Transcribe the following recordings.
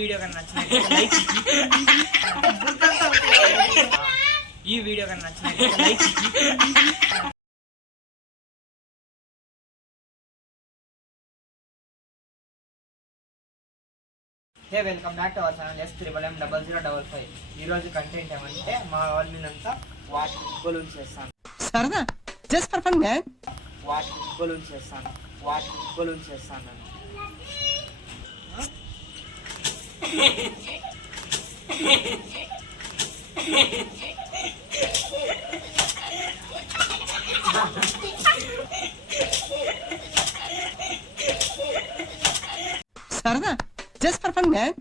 Video కన్నా నచ్చినట్లయితే like ఈ వీడియో కన్నా నచ్చినట్లయితే like hey welcome back to our channel S3M0055. ఈ రోజు కంటెంట్ ఏమంటే మా వాళ్ళంతా వాటి బలూన్స్ చేస్తాను. సరదా జస్ట్ ఫర్ ఫన్ మ్యాన్. వాటి బలూన్స్ చేస్తాను. సరదా జస్ట్ ఫర్ ఫన్ మ్యాన్.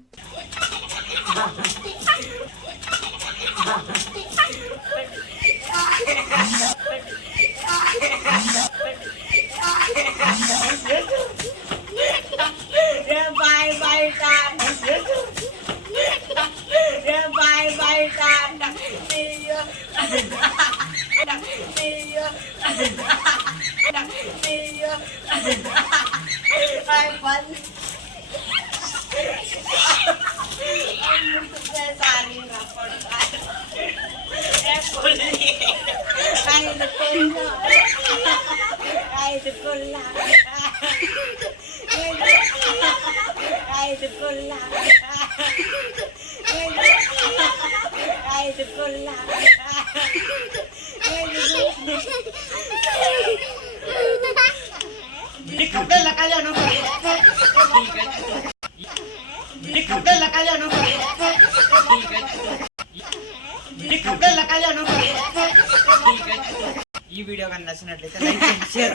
ఈ వీడియో కన్నా నచ్చినట్లయితే లైక్ చేయండి, షేర్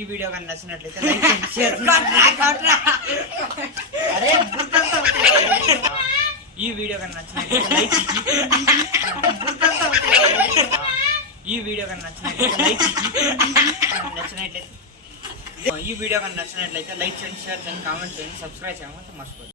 ఈ వీడియో కన్నా నచ్చినట్లయితే లైక్ చేయండి, షేర్ ఈ వీడియో కన్నా నచ్చినట్లయితే లైక్ ఈ వీడియో కన్నా నచ్చినట్లయితే లైక్ చేయండి, షేర్ చేయండి, కామెంట్ చేయండి, సబ్స్క్రైబ్ చేయమని మర్చిపోండి.